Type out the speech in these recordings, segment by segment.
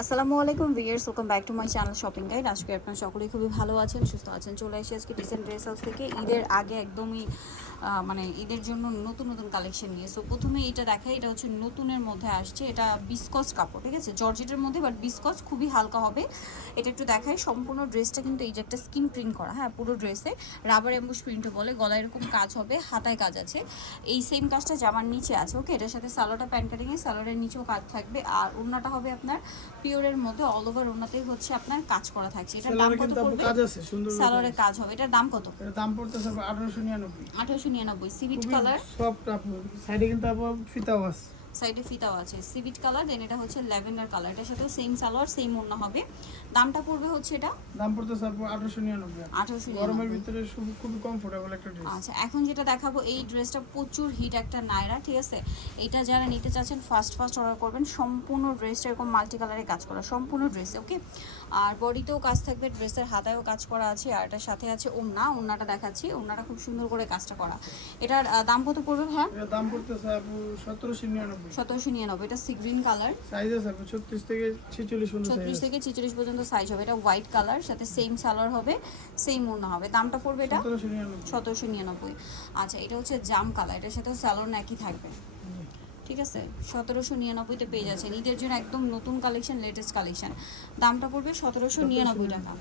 আসসালামু আলাইকুম viewers, welcome back to my channel shopping guide. আজকে আপনারা সকলেই খুবই ভালো আছেন, সুস্থ আছেন। চলে এসেছি আজকে ডিসেন্ট ড্রেস হাউস থেকে ঈদের আগে একদমই মানে ঈদের জন্য নতুন নতুন কালেকশন নিয়ে। সো প্রথমে এটা দেখাই, এটা হচ্ছে নতুনের মধ্যে আসছে। এটা বিসকস কাপড়, ঠিক আছে, জর্জেটের মধ্যে, বাট বিসকস খুবই হালকা হবে। এটা একটু দেখাই, সম্পূর্ণ ড্রেসটা কিন্তু এই যে একটা স্কিন প্রিন্ট করা, হ্যাঁ, পুরো ড্রেসে রাবার এমবুশ প্রিন্টও বলে। গলায় এরকম কাজ হবে, হাতায় কাজ আছে। এই সেম কাজটা জামার নিচে আছে, ওকে। এটার সাথে সালোয়ারটা প্যান্ট কাটিংয়ে, সালোয়ারের নিচেও কাজ থাকবে। আর ওড়নাটা হবে আপনার পিওরের মধ্যে, অল ওভার ওড়নাতেই হচ্ছে আপনার কাজ করা থাকছে। এটার দাম কত পড়বে? কাজ আছে, সুন্দর সালোয়ারের কাজ হবে। এটার দাম কত? এর দাম পড়তেছে 1899। 1899। সিভিট কালার, সফট আপু, সাইডে কিন্তু আপু ফিতাও আছে, সাইডে ফিতাও আছে। সিভিট কালার, দেন এটা হচ্ছে ল্যাভেন্ডার কালার। এটার সাথে সেম সালোয়ার, সেম ওড়না হবে। দামটা পড়বে হচ্ছে এটা দাম পড়তেছে আপু 1899। 1899। গরমের ভিতরে খুবই কমফোর্টেবল একটা ড্রেস। আচ্ছা, এখন যেটা দেখাবো, এই ড্রেসটা প্রচুর হিট একটা নায়রা, ঠিক আছে। এটা যারা নিতে চাচ্ছেন ফার্স্ট অর্ডার করবেন। সম্পূর্ণ ড্রেসটা এরকম মাল্টি কালারে কাজ করা, সম্পূর্ণ ড্রেসে, ওকে। আর বডিতেও কাজ থাকবে, ড্রেসের হাতায়ও কাজ করা আছে। আর এটার সাথে আছে ওড়নাটা দেখাচ্ছি। ওড়নাটা খুব সুন্দর করে কাজটা করা। এটার দাম কত পড়বে ভাইয়া? এর দাম পড়তেছে আপু 1799। 1799। এটা সি গ্রিন কালার, সাইজ আছে আপু 36 থেকে 46 পর্যন্ত সাইজ 36 থেকে 46 পর্যন্ত সাইজ হবে। এটা হোয়াইট কালার, সাথে সেম সালোয়ার হবে, সেম ওড়না হবে। দামটা পড়বে এটা 1799। 1799। আচ্ছা, এটা হচ্ছে জাম কালার, এটার সাথে সালোয়ার একই থাকবে, ঠিক আছে। 1799-তে পেয়ে যাচ্ছেন। ঈদের জন্য একদম নতুন কালেকশন, লেটেস্ট কালেকশন। দামটা পড়বে 1799 টাকা।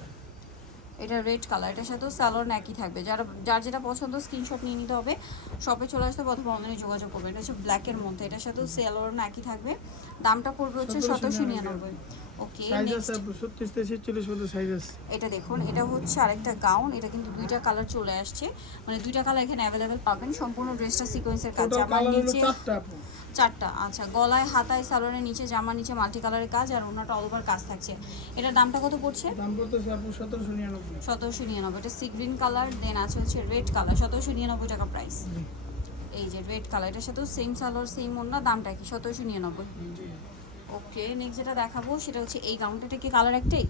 এটা রেড কালার, এটার সাথেও সালোয়ার একই থাকবে। যার যেটা পছন্দ স্ক্রিনশট নিয়ে নিতে হবে, শপে চলে আসতে অথবা অনলাইনে যোগাযোগ করবেন। এটা হচ্ছে ব্ল্যাকের মধ্যে, এটার সাথেও সালোয়ার একই থাকবে। দামটা পড়বে হচ্ছে 1799। ওকে, সাইজ আছে আপু 36 থেকে 46 পর্যন্ত সাইজ আছে। এটা দেখুন, এটা হচ্ছে আরেকটা গাউন। এটা কিন্তু দুইটা কালার চলে আসছে, মানে দুইটা কালার এখানে অ্যাভেলেবেল পাবেন। সম্পূর্ণ ড্রেসটা সিকোয়েন্সের কাজ, জামার নিচে 4টা আপু, 4টা। আচ্ছা, গলায়, হাতায়, সালোয়ারের নিচে, জামার নিচে মাল্টি কালারের কাজ, আর ওনাটা অল ওভার কাজ থাকছে। এটার দামটা কত পড়ছে? দাম পড়তেছে আপু 1799। 1799। এটা সি গ্রিন কালার, দেন আছে হচ্ছে রেড কালার। 1799 টাকা প্রাইস। এই যে রেড কালার, এটার সাথেও সেম সালোয়ার, সেম ওড়না। দামটা কি? 1799। জি ওকে, নেক্সট যেটা দেখাবো সেটা হচ্ছে এই গাউনটা। কি কালার একটাই?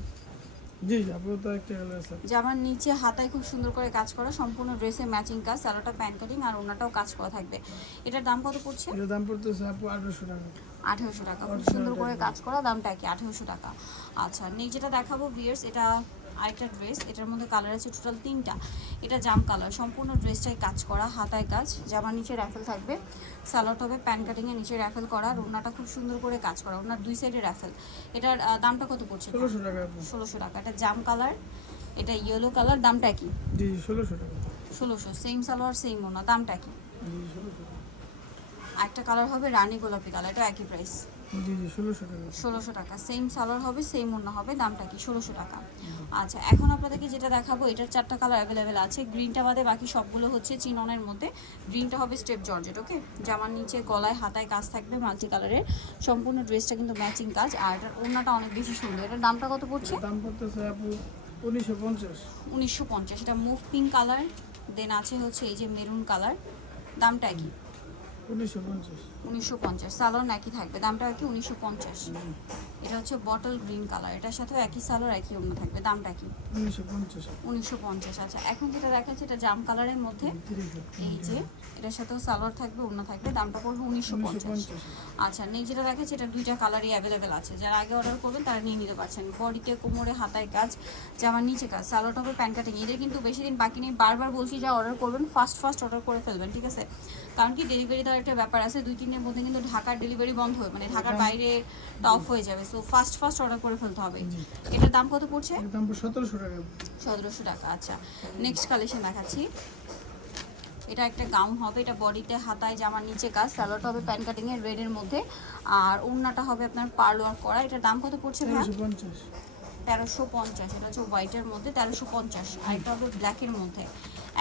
জি আপু, তো একটা কালার আছে। জামার নিচে হাতায় খুব সুন্দর করে কাজ করা, সম্পূর্ণ ড্রেসে ম্যাচিং কাজ, সালোয়ারটা প্যান্ট কাটিং, আর ওড়নাটাও কাজ করা থাকবে। এটার দাম কত পড়ছে? এর দাম পড়তেছে আপু 1800 টাকা। 1800 টাকা। খুব সুন্দর করে কাজ করা, দামটা কি? 1800 টাকা। আচ্ছা, নেক্সট যেটা দেখাবো ভিউয়ার্স, এটা আরেকটা ড্রেস। এটার মধ্যে কালার আছে টোটাল 3টা। এটা জাম কালার, সম্পূর্ণ ড্রেসটাই কাজ করা, হাতায় কাজ, জামার নিচে র্যাফেল থাকবে, সালোয়ার হবে প্যান্ট কাটিংয়ের নিচে র্যাফেল করা, আর ওড়নাটা খুব সুন্দর করে কাজ করা, ওড়নার দুই সাইডে র্যাফেল। এটার দামটা কত পড়ছে? 1600 টাকা আপু। 1600 টাকা। এটা জাম কালার, এটা ইয়েলো কালার। দামটা কি? জি 1600 টাকা। 1600। সেম সালোয়ার, সেম ওড়না। দামটা কি? জি 1600 টাকা। একটা কালার হবে রানী গোলাপি কালার, এটা একই প্রাইস। জি 1600 টাকা। 1600 টাকা। সেম সালোয়ার হবে, সেম ওড়না হবে। দামটা কি? 1600 টাকা। আচ্ছা, এখন আপনাদেরকে যেটা দেখাবো, এটার 4টা কালার অ্যাভেলেবেল আছে। গ্রিনটা বাদে বাকি সবগুলো হচ্ছে চিননের মধ্যে। গ্রিনটা হবে স্টেপ জর্জেট, ওকে। জামার নিচে, গলায়, হাতায় কাজ থাকবে মাল্টি কালারের। সম্পূর্ণ ড্রেসটা কিন্তু ম্যাচিং কাজ, আর এটার ওড়নাটা অনেক বেশি সুন্দর। এটার দামটা কত পড়ছে? দাম পড়তেছে আপু 1950। 1950। এটা মুভ পিঙ্ক কালার, দেন আছে হচ্ছে এই যে মেরুন কালার। দামটা কি? 1950। 1950। সালোয়ার একই থাকবে, দামটা কি? 1950। এটা হচ্ছে বটল গ্রিন কালার, এটার সাথেও একই সালোয়ার, একই ওড়না থাকবে। দামটা কি? 1950। 1950। আচ্ছা, এখন যেটা দেখাচ্ছে এটা জাম কালারের মধ্যে, এই যে এটার সাথেও সালোয়ার থাকবে, ওড়না থাকবে। দামটা পড়বে 1950। আচ্ছা, নেক্সট যেটা দেখাচ্ছে, এটা দুইটা কালারই অ্যাভেলেবেল আছে। যারা আগে অর্ডার করবেন তারা নিয়ে নিতে পারছেন। বডিতে, কোমরে, হাতায় কাজ, জামার নিচে কাজ, সালোয়ারটা হবে প্যান্ট কাটিং। এদের কিন্তু বেশি দিন বাকি নেই, বারবার বলছি যা অর্ডার করবেন ফার্স্ট অর্ডার করে ফেলবেন, ঠিক আছে। কারণ কি, ডেলিভারি দেওয়ার একটা ব্যাপার আছে। 2-3 দিনের মধ্যে কিন্তু ঢাকার ডেলিভারি বন্ধ হয়, মানে ঢাকার বাইরে টপ হয়ে যাবে। সো ফার্স্ট অর্ডার করে ফেলতে হবে। এটার দাম কত পড়ছে? এর দাম 1700 টাকা। 1700 টাকা। আচ্ছা, নেক্সট কালেকশন দেখাচ্ছি। এটা একটা গাউন হবে, এটা বডিতে, হাতায়, জামার নিচে কাজ, সালোয়ারটা হবে প্যান্ট কাটিং এর রেড এর মধ্যে, আর ওড়নাটা হবে আপনার পার্ল ওয়ার্ক করা। এটার দাম কত পড়ছে ভাই? 1350। 1350। এটা হচ্ছে হোয়াইটের মধ্যে 1350, আর এটা হবে ব্ল্যাকের মধ্যে।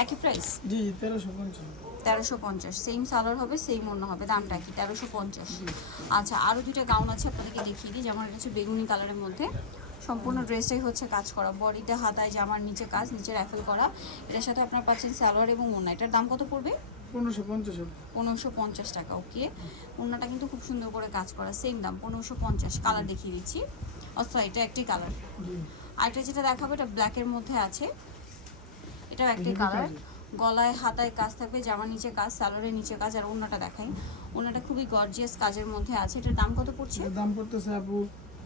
একই প্রাইস? জি 1350। 1350। সেম সালোয়ার হবে, সেম ওড়না হবে। দামটা কি? 1350। আচ্ছা, আরও দুইটা গাউন আছে, আপনাদেরকে দেখিয়ে দিই। যেমন এটা হচ্ছে বেগুনি কালারের মধ্যে, সম্পূর্ণ ড্রেসটাই হচ্ছে কাজ করা, বডিতে, হাতায়, জামার নিচে কাজ, নিচে র্যাফেল করা। এটার সাথে আপনার পাচ্ছেন সালোয়ার এবং ওড়না। এটার দাম কত পড়বে? 1550। 1550 টাকা, ওকে। ওড়নাটা কিন্তু খুব সুন্দর করে কাজ করা, সেম দাম 1550। কালার দেখিয়ে দিচ্ছি। আচ্ছা, এটা একটি কালার। আরেকটা যেটা দেখাবো, এটা ব্ল্যাকের মধ্যে আছে, এটাও একটি কালার। গলায়, হাতায় কাজ থাকবে, জামার নিচে কাজ, সালোয়ারের নিচে কাজ, আর ওড়নাটা দেখাই। ওড়নাটা খুবই গর্জিয়াস কাজের মধ্যে আছে। এটার দাম কত পড়ছে? এর দাম পড়তেছে আপু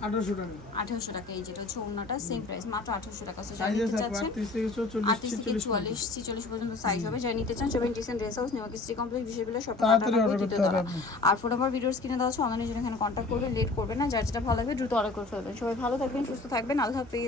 1800 টাকা। 1800 টাকা। এই যেটা হচ্ছে ওড়নাটা সেম প্রাইস মাত্র 1800 টাকা। সো যারা সাইজে নিতে থাকবে চাচ্ছেন 38 থেকে 44 38 থেকে 46 46 পর্যন্ত সাইজ হবে। যারা নিতে চান সবাই decent dress house New Market city complex বিশেষগুলো সব তাড়াতাড়ি অর্ডার করতে হবে আপনি। আর ফোন নাম্বার ভিডিওস কিনে দেওয়া আছে, অনলাইনে এখানে কন্ট্যাক্ট করবেন, লেট করবেন না, যার যেটা ভালো লাগবে দ্রুত অর্ডার করে ফেলবেন। সবাই ভালো থাকবেন, সুস্থ থাকবেন, আল্লাহ হাফেজ।